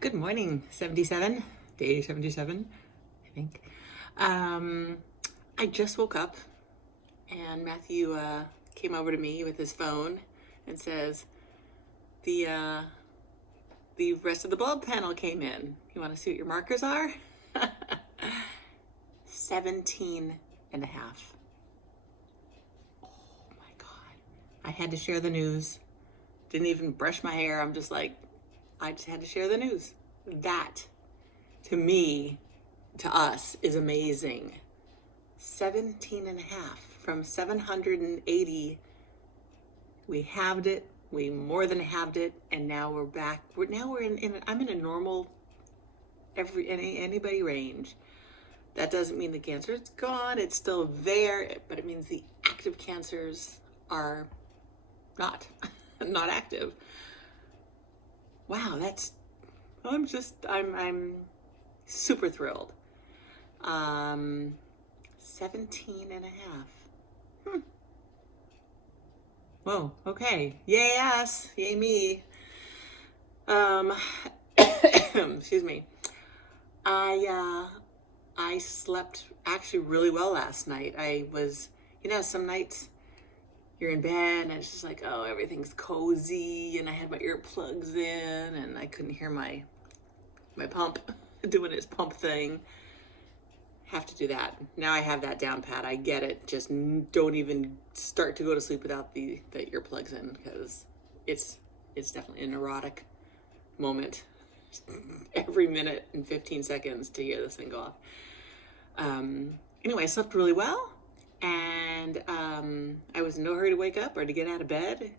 Good morning, 77, day 77, I think. I just woke up and Matthew came over to me with his phone and says, the, uh, the rest of the bulb panel came in. You want to see what your markers are? 17 and a half. Oh my God. I had to share the news. Didn't even brush my hair. I'm just like, I just had to share the news. That, to me, to us, is amazing. 17 and a half from 780. We halved it. We more than halved it, and now we're back. We're in I'm in a normal anybody range. That doesn't mean the cancer is gone. It's still there, but it means the active cancers are not not active. Wow, I'm super thrilled. 17 and a half. Whoa, okay. Yay us. Yay me. Um excuse me. I slept actually really well last night. I was, some nights you're in bed and it's just like, oh, everything's cozy, and I had my earplugs in and I couldn't hear my pump doing its pump thing. Have to do that. Now I have that down pat. I get it. Just don't even start to go to sleep without the earplugs in, because it's definitely a neurotic moment. Every minute and 15 seconds to hear this thing go off. Anyway, I slept really well, and I was in no hurry to wake up or to get out of bed.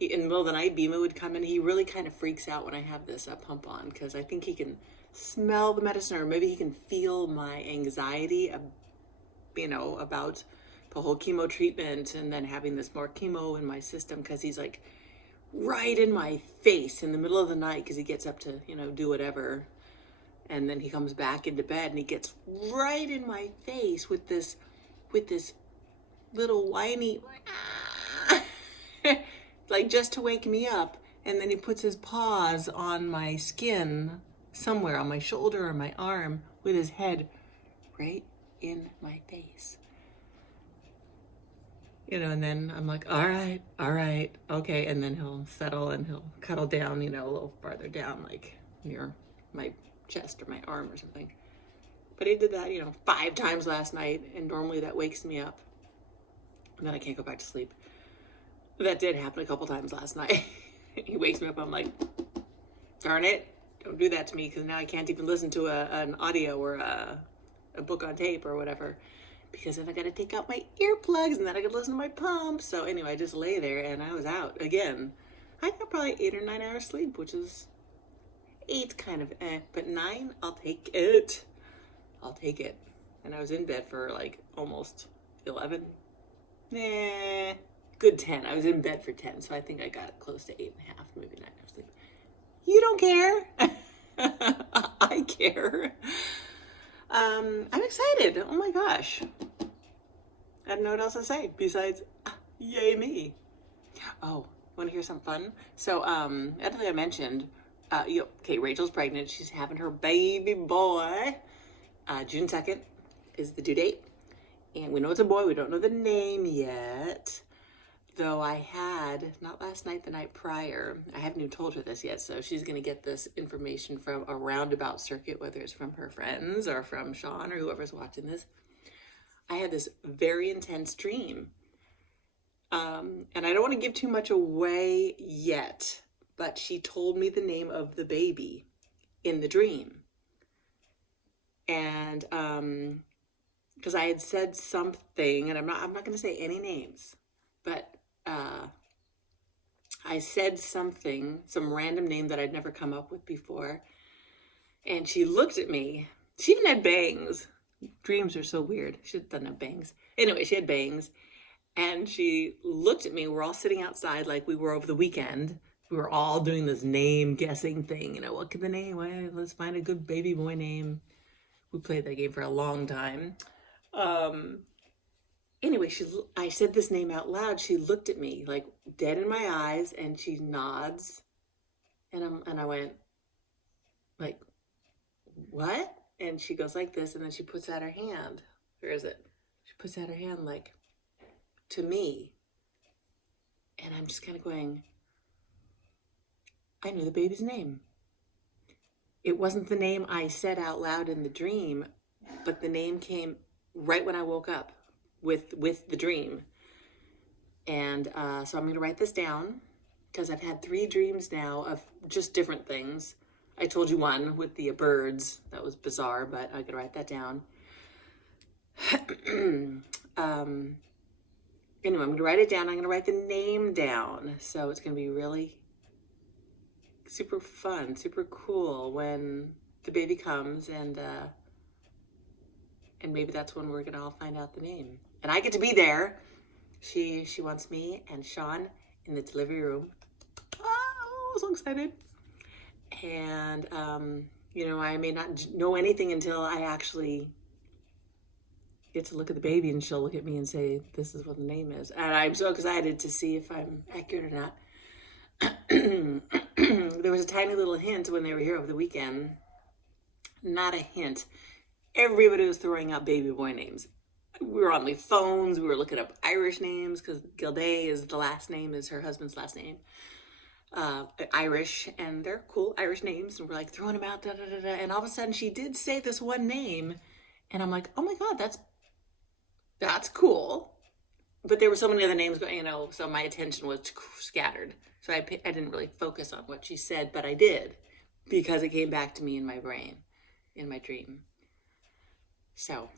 In the middle of the night, Bima would come in. He really kind of freaks out when I have this pump on, because I think he can smell the medicine, or maybe he can feel my anxiety, about the whole chemo treatment and then having this more chemo in my system, because he's like right in my face in the middle of the night, because he gets up to, do whatever. And then he comes back into bed and he gets right in my face with this little whiny, like just to wake me up. And then he puts his paws on my skin, somewhere on my shoulder or my arm, with his head right in my face. And then I'm like, all right, okay. And then he'll settle and he'll cuddle down, a little farther down, like near my chest or my arm or something. But he did that, 5 times last night, and normally that wakes me up. And then I can't go back to sleep. But that did happen a couple times last night. He wakes me up, I'm like, darn it, don't do that to me, because now I can't even listen to an audio or a book on tape or whatever, because then I got to take out my earplugs, and then I got to listen to my pump. So anyway, I just lay there and I was out again. I got probably 8 or 9 hours sleep, which is 8 kind of but 9, I'll take it. And I was in bed for like almost 11. Good 10. I was in bed for 10, so I think I got close to 8.5, maybe 9 hours sleep. You don't care. I care. I'm excited. Oh my gosh. I don't know what else to say besides, yay me. Oh, want to hear something fun? So, I don't think I mentioned, okay, Rachel's pregnant. She's having her baby boy. June 2nd is the due date. And we know it's a boy. We don't know the name yet. Though I had, not last night, the night prior, I haven't even told her this yet, so she's going to get this information from a roundabout circuit, whether it's from her friends or from Sean or whoever's watching this. I had this very intense dream. And I don't want to give too much away yet, but she told me the name of the baby in the dream. And because I had said something, and I'm not going to say any names, but I said something, some random name that I'd never come up with before. And she looked at me. She even had bangs. Dreams are so weird. She doesn't have bangs. Anyway, she had bangs. And she looked at me. We're all sitting outside like we were over the weekend. We were all doing this name guessing thing. What could the name? Well, let's find a good baby boy name. We played that game for a long time. Anyway, I said this name out loud. She looked at me like dead in my eyes, and she nods. And I went, like, what? And she goes like this, and then she puts out her hand. Where is it? She puts out her hand like, to me. And I'm just kind of going, I know the baby's name. It wasn't the name I said out loud in the dream, but the name came right when I woke up with the dream. And so I'm going to write this down because I've had 3 dreams now of just different things. I told you one with the birds. That was bizarre, but I could write that down. Anyway, I'm going to write it down. I'm going to write the name down. So it's going to be really super fun, super cool when the baby comes, and maybe that's when we're going to all find out the name. And I get to be there. She wants me and Sean in the delivery room. Oh, I'm so excited. And, I may not know anything until I actually get to look at the baby, and she'll look at me and say, this is what the name is. And I'm so excited to see if I'm accurate or not. There was a tiny little hint when they were here over the weekend. Not a hint. Everybody was throwing out baby boy names. We were on the phones. We were looking up Irish names because Gilday is the last name, is her husband's last name. Irish, and they're cool Irish names. And we're like throwing them out, da, da, da, da. And all of a sudden she did say this one name. And I'm like, oh my God, that's cool. But there were so many other names going, so my attention was scattered. So I didn't really focus on what she said, but I did because it came back to me in my brain, in my dream. So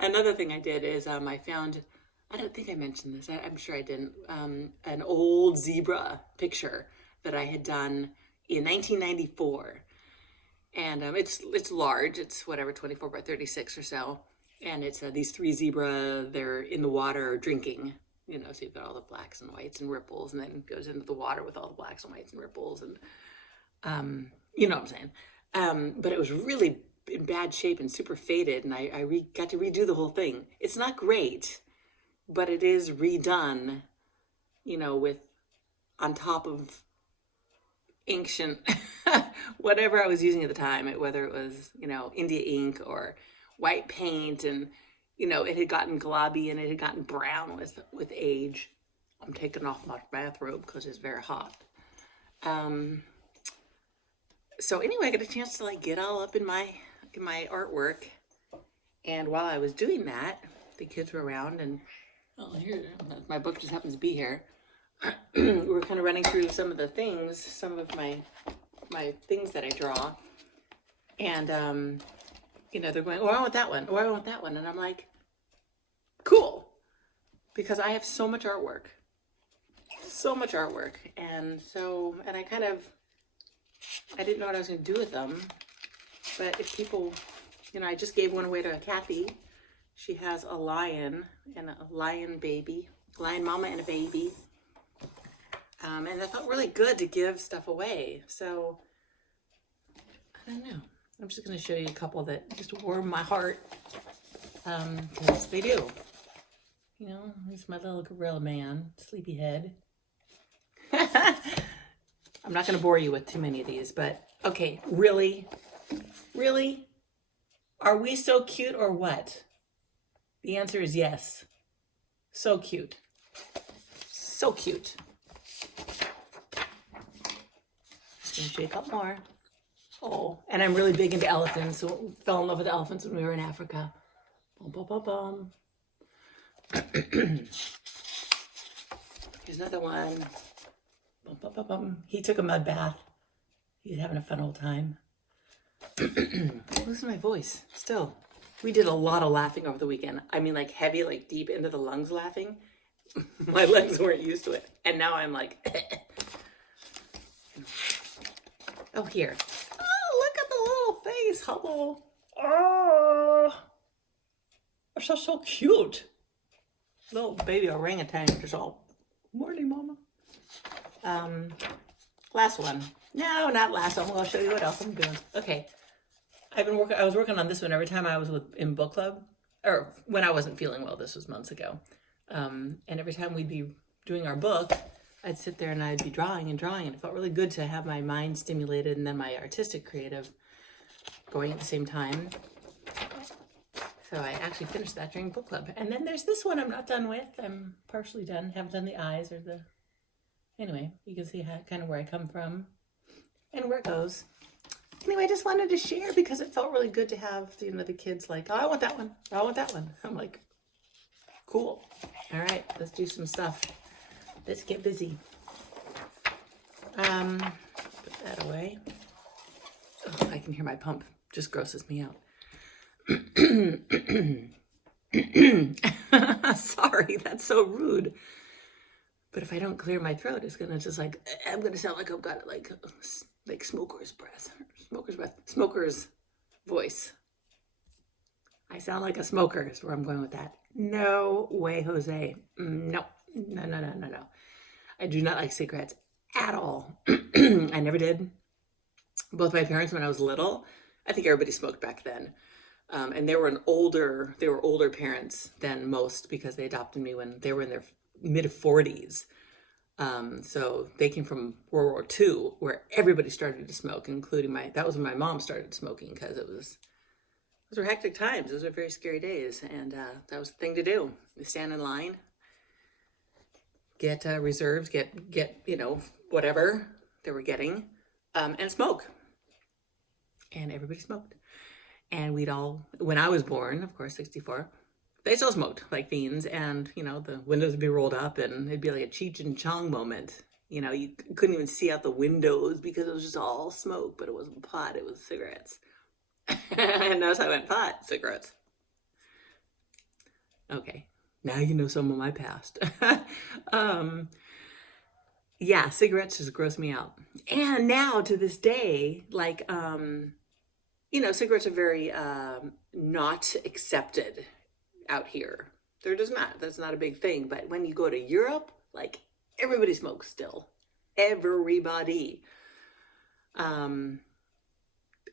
another thing I did is I found, I don't think I mentioned this, I'm sure I didn't, an old zebra picture that I had done in 1994. And it's large. It's whatever, 24 by 36 or so. And it's these 3 zebra, they're in the water drinking. So you've got all the blacks and whites and ripples, and then it goes into the water with all the blacks and whites and ripples. And, you know what I'm saying. But it was really in bad shape and super faded. And I got to redo the whole thing. It's not great, but it is redone, with on top of ancient whatever I was using at the time, whether it was India ink or white paint, and it had gotten globby and it had gotten brown with age. I'm taking off my bathrobe because it's very hot. So anyway, I got a chance to get all up in my artwork, and while I was doing that, the kids were around, and here my book just happens to be here. We were kind of running through some of the things, some of my things that I draw, and they're going, oh, I want that one, oh, I want that one, and I'm like, cool, because I have so much artwork, and I didn't know what I was going to do with them, but if people, I just gave one away to Kathy. She has a lion and a lion baby, lion mama and a baby. And I felt really good to give stuff away. So, I don't know. I'm just going to show you a couple that just warm my heart. Because they do. Here's my little gorilla man, sleepyhead. I'm not going to bore you with too many of these, but okay, really? Really? Are we so cute or what? The answer is yes. So cute. So cute. Just gonna show you a couple more. Oh, and I'm really big into elephants, so fell in love with elephants when we were in Africa. Bum, bum, bum, bum. Here's another one. Bum, bum, bum, bum. He took a mud bath. He's having a fun old time. Listen to my voice. Still, we did a lot of laughing over the weekend. I mean, heavy, deep into the lungs laughing. My legs weren't used to it, and now I'm like, oh, here. Oh, look at the little face. Hello. Oh, they're so cute. Little baby orangutan just all, morning, mama. Last one. No, not last one. I'll show you what else I'm doing. Okay. I was working on this one every time I was in book club, or when I wasn't feeling well. This was months ago. And every time we'd be doing our book, I'd sit there and I'd be drawing and drawing, and it felt really good to have my mind stimulated and then my artistic creative going at the same time. So I actually finished that during book club. And then there's this one I'm not done with. I'm partially done. Haven't done the eyes or the... Anyway, you can see how, kind of where I come from and where it goes. Anyway, I just wanted to share because it felt really good to have, you know, the kids like, oh, I want that one. I want that one. I'm like, cool. All right, let's do some stuff. Let's get busy. Put that away. Oh, I can hear my pump. Just grosses me out. Sorry, that's so rude. But if I don't clear my throat, it's gonna just like, I'm gonna sound like I've got like smoker's breath, smoker's voice. I sound like a smoker is where I'm going with that. No way, Jose. No. I do not like cigarettes at all. I never did. Both my parents, when I was little, I think everybody smoked back then. And they were older parents than most because they adopted me when they were in their mid 40s. So they came from World War II, where everybody started to smoke, including that was when my mom started smoking, because those were hectic times. Those were very scary days. And that was the thing to do. You stand in line, get reserves, get, you know, whatever they were getting, and smoke. And everybody smoked. And we'd all, when I was born, of course, 64, they still smoked like fiends. And, you know, the windows would be rolled up and it'd be like a Cheech and Chong moment. You know, you couldn't even see out the windows because it was just all smoke, but it wasn't pot, it was cigarettes. And that's how I went, pot, cigarettes. Okay, now you know some of my past. Yeah, cigarettes just gross me out. And now to this day, like, you know, cigarettes are very not accepted out here. They're just not. That's not a big thing. But when you go to Europe, like, everybody smokes still. Everybody.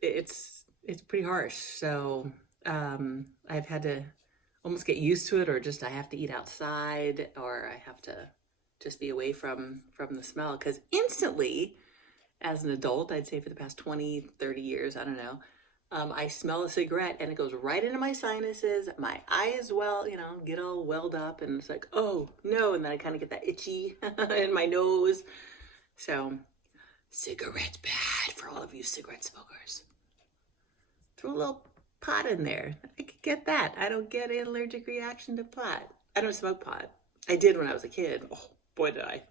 It's pretty harsh. So I've had to almost get used to it, or just I have to eat outside, or I have to just be away from the smell. Because instantly, as an adult, I'd say for the past 20, 30 years, I don't know, I smell a cigarette and it goes right into my sinuses. My eyes, get all welled up, and it's like, oh no. And then I kind of get that itchy in my nose. So cigarettes bad for all of you cigarette smokers. Throw a little pot in there. I could get that. I don't get an allergic reaction to pot. I don't smoke pot. I did when I was a kid. Oh boy, did I.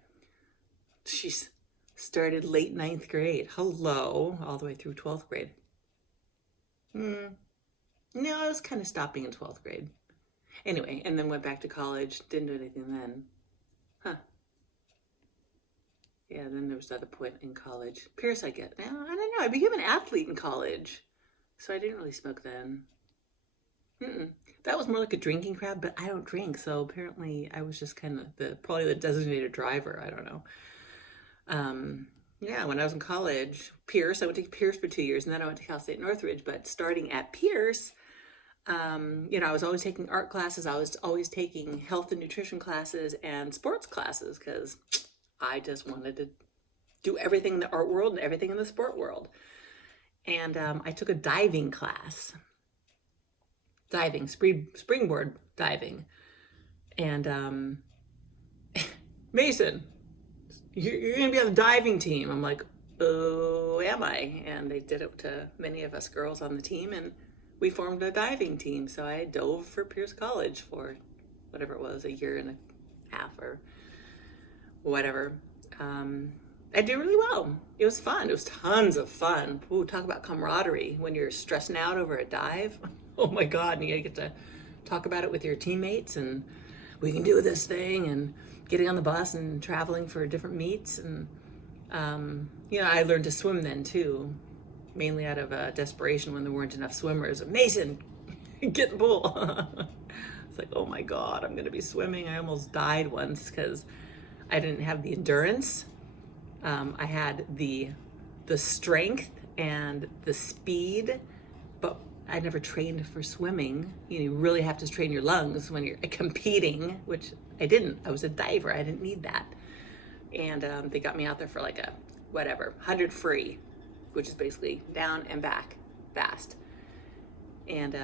She's started late 9th grade. Hello, all the way through 12th grade. No, I was kind of stopping in 12th grade. Anyway, and then went back to college. Didn't do anything then. Yeah, then there was another point in college. Pierce, I get. Now, I don't know. I became an athlete in college. So I didn't really smoke then. That was more like a drinking crowd, but I don't drink. So apparently I was just kind of probably the designated driver. I don't know. Yeah, when I was in college, Pierce, I went to Pierce for 2 years, and then I went to Cal State Northridge. But starting at Pierce, you know, I was always taking art classes. I was always taking health and nutrition classes and sports classes, because I just wanted to do everything in the art world and everything in the sport world. And I took a diving class. Diving, springboard diving. And Mason, you're going to be on the diving team. I'm like, oh, am I? And they did it to many of us girls on the team, and we formed a diving team. So I dove for Pierce College for whatever it was, a year and a half or whatever. I did really well. It was fun. It was tons of fun. Ooh, talk about camaraderie when you're stressing out over a dive. Oh my God, and you get to talk about it with your teammates, and we can do this thing, and getting on the bus and traveling for different meets. And, you know, I learned to swim then too, mainly out of desperation when there weren't enough swimmers. Mason, get in the pool. It's like, oh my God, I'm going to be swimming. I almost died once because I didn't have the endurance. I had the strength and the speed, but I never trained for swimming. You really have to train your lungs when you're competing, which I didn't. I was a diver. I didn't need that. And they got me out there for like a 100 free, which is basically down and back fast. And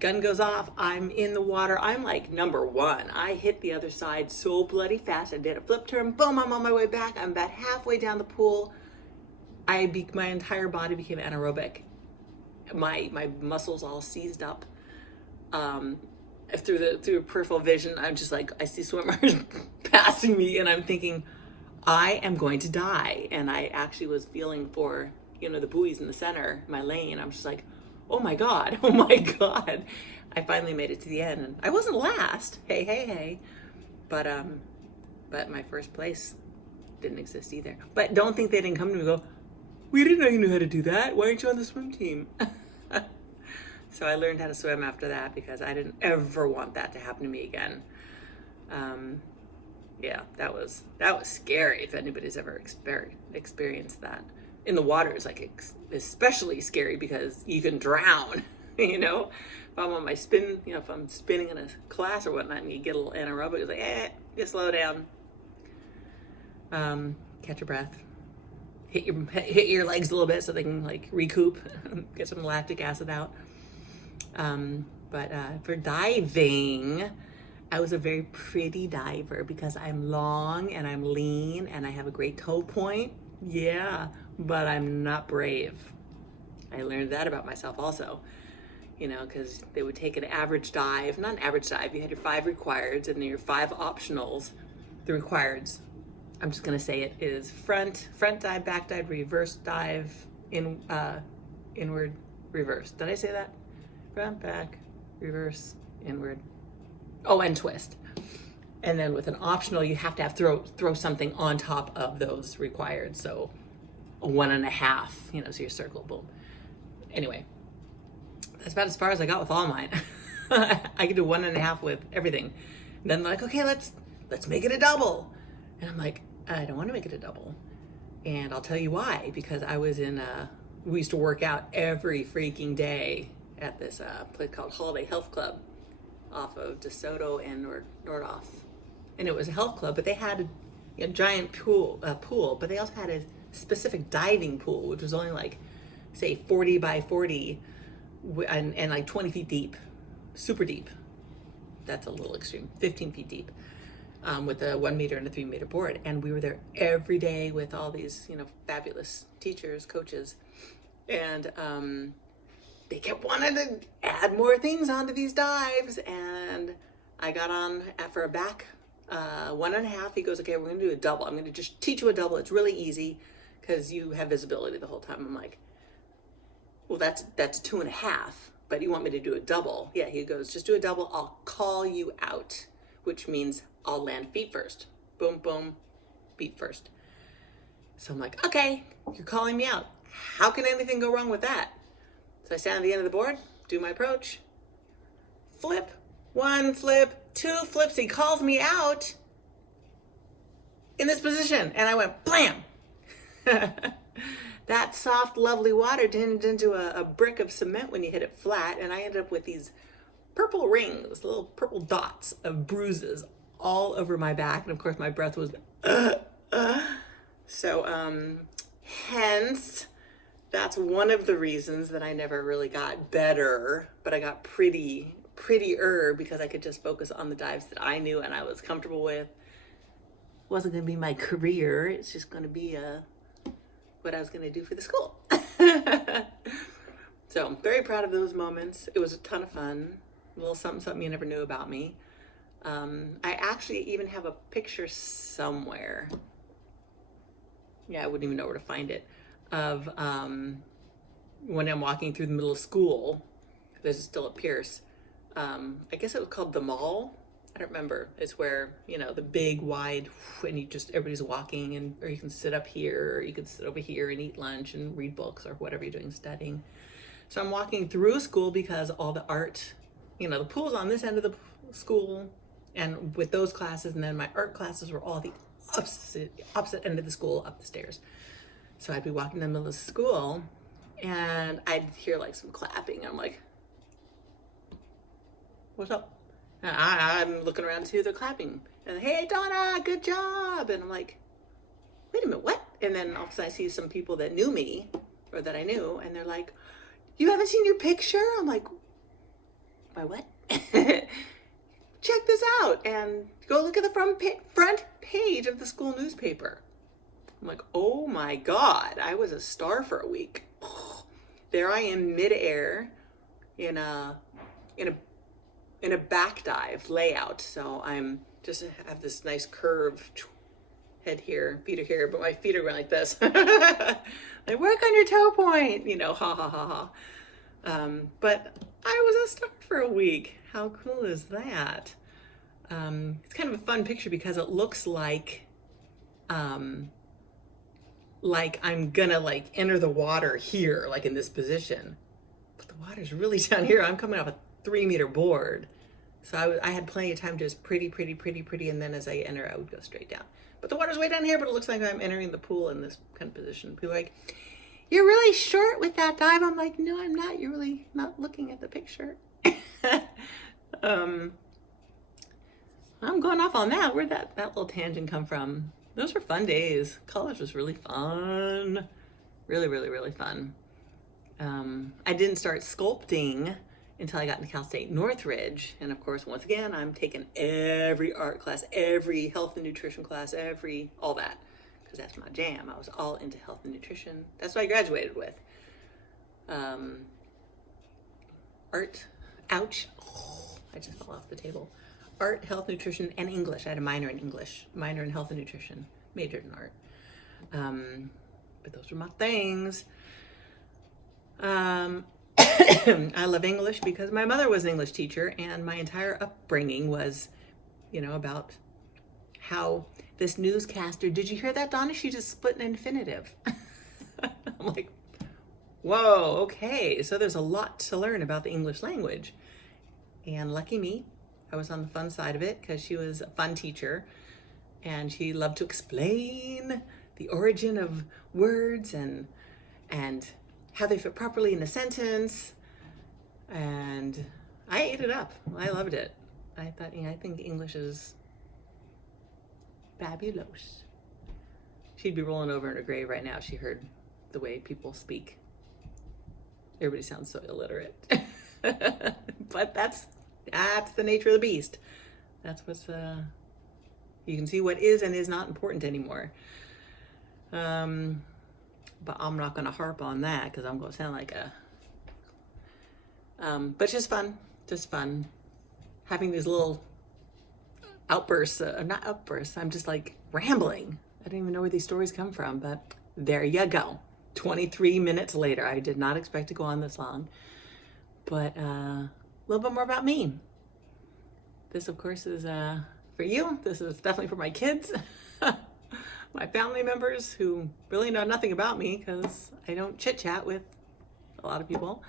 gun goes off. I'm in the water. I'm like number one. I hit the other side so bloody fast. I did a flip turn. Boom! I'm on my way back. I'm about halfway down the pool. My entire body became anaerobic. My muscles all seized up. Through peripheral vision, I'm just like, I see swimmers passing me, and I'm thinking, I am going to die. And I actually was feeling for, the buoys in the center, my lane. I'm just like, oh my God. I finally made it to the end, and I wasn't last. Hey. But my first place didn't exist either. But don't think they didn't come to me and go, we didn't know you knew how to do that. Why aren't you on the swim team? So I learned how to swim after that because I didn't ever want that to happen to me again. Yeah, that was scary. If anybody's ever experienced that in the water, it's like especially scary because you can drown. If I'm on my spin, if I'm spinning in a class or whatnot, and you get a little anaerobic, it's like, just slow down. Catch your breath. Hit your legs a little bit so they can like recoup, get some lactic acid out. But for diving, I was a very pretty diver because I'm long and I'm lean and I have a great toe point. Yeah, but I'm not brave. I learned that about myself also, because they would take an average dive, not an average dive, you had your 5 requireds and then your 5 optionals. The requireds, I'm just going to say it, is front dive, back dive, reverse dive, inward, reverse. Did I say that? Front, back, reverse, inward. Oh, and twist. And then with an optional, you have to have throw something on top of those required. So a 1.5, so your circle, boom. Anyway, that's about as far as I got with all mine. I could do 1.5 with everything. And then they're like, okay, let's make it a double. And I'm like, I don't want to make it a double. And I'll tell you why. Because I was we used to work out every freaking day at this place called Holiday Health Club off of DeSoto and Nordhoff. And it was a health club, but they had a giant pool, but they also had a specific diving pool, which was only like, say, 40 by 40 and like 20 feet deep, super deep. That's a little extreme, 15 feet deep, with a 1 meter and a 3 meter board. And we were there every day with all these, fabulous teachers, coaches. And they kept wanting to add more things onto these dives. And I got on for a back 1.5. He goes, okay, we're going to do a double. I'm going to just teach you a double. It's really easy because you have visibility the whole time. I'm like, well, that's 2.5, but you want me to do a double? Yeah, he goes, just do a double. I'll call you out, which means I'll land feet first. Boom, boom, feet first. So I'm like, okay, you're calling me out. How can anything go wrong with that? So I stand at the end of the board, do my approach, flip, 1 flip, 2 flips. He calls me out in this position. And I went, blam. That soft, lovely water turned into a brick of cement when you hit it flat. And I ended up with these purple rings, little purple dots of bruises all over my back. And of course, my breath was, So, hence, that's one of the reasons that I never really got better, but I got prettier because I could just focus on the dives that I knew and I was comfortable with. It wasn't going to be my career. It's just going to be what I was going to do for the school. So I'm very proud of those moments. It was a ton of fun. A little something you never knew about me. I actually even have a picture somewhere. Yeah, I wouldn't even know where to find it. Of when I'm walking through the middle of school. This is still at Pierce. I guess it was called the Mall. I don't remember. It's where, the big, wide, and everybody's walking, or you can sit up here, or you can sit over here and eat lunch and read books or whatever you're doing, studying. So I'm walking through school because all the art, the pool's on this end of the school, and with those classes, and then my art classes were all the opposite end of the school, up the stairs. So I'd be walking in the middle of school, and I'd hear like some clapping. I'm like, what's up? And I'm looking around too, they're clapping. And hey, Donna, good job. And I'm like, wait a minute, what? And then all of a sudden I see some people that knew me or that I knew, and they're like, you haven't seen your picture? I'm like, my what? Check this out and go look at the front page of the school newspaper. I'm like, oh my God, I was a star for a week. There I am midair in a back dive layout. So I'm just have this nice curve, head here, feet are here, but my feet are going like this. Like, work on your toe point, ha ha ha ha. But I was a star for a week. How cool is that? It's kind of a fun picture because it looks like I'm gonna enter the water here, like in this position. But the water's really down here. I'm coming off a 3-meter board. So I had plenty of time to just pretty, and then as I enter, I would go straight down. But the water's way down here, but it looks like I'm entering the pool in this kind of position. People are like, you're really short with that dive. I'm like, no, I'm not. You're really not looking at the picture. I'm going off on that. Where'd that little tangent come from? Those were fun days. College was really fun. Really fun. I didn't start sculpting until I got into Cal State Northridge. And of course, once again, I'm taking every art class, every health and nutrition class, all that. Because that's my jam. I was all into health and nutrition. That's what I graduated with. Art, ouch. Oh, I just fell off the table. Art, health, nutrition, and English. I had a minor in English, minor in health and nutrition, majored in art. But those were my things. I love English because my mother was an English teacher, and my entire upbringing was, about how this newscaster, did you hear that, Donna? She just split an infinitive. I'm like, whoa, okay. So there's a lot to learn about the English language. And lucky me, I was on the fun side of it because she was a fun teacher and she loved to explain the origin of words and how they fit properly in a sentence. And I ate it up. I loved it. I thought, I think English is fabulous. She'd be rolling over in her grave right now if she heard the way people speak. Everybody sounds so illiterate. But that's the nature of the beast. That's what's you can see what is and is not important anymore. But I'm not going to harp on that because I'm going to sound like but just fun having these little outbursts. Not outbursts, I'm just like rambling. I don't even know where these stories come from, but there you go. 23 minutes later. I did not expect to go on this long, but a little bit more about me. This, of course, is for you. This is definitely for my kids, my family members who really know nothing about me because I don't chit chat with a lot of people,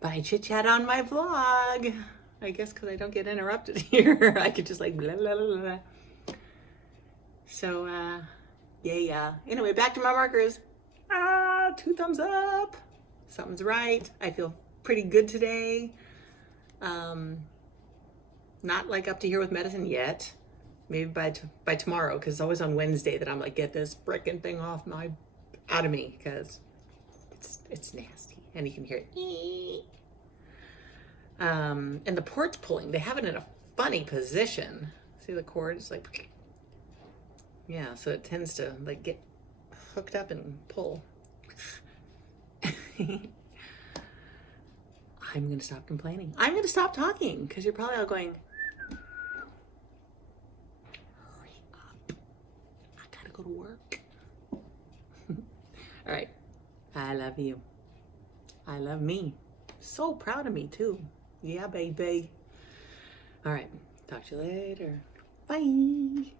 but I chit chat on my vlog. I guess because I don't get interrupted here. I could just like blah, blah, blah, blah. So, yeah. Anyway, back to my markers. 2 thumbs up. Something's right. I feel pretty good today. Not like up to here with medicine yet. Maybe by tomorrow, because it's always on Wednesday that I'm like, get this frickin' thing out of me, because it's nasty, and you can hear it. And the port's pulling. They have it in a funny position. See the cord? It's like, yeah. So it tends to like get hooked up and pull. I'm gonna stop complaining. I'm gonna stop talking because you're probably all going, hurry up. I gotta go to work. All right. I love you. I love me. So proud of me too. Yeah, baby. All right. Talk to you later. Bye.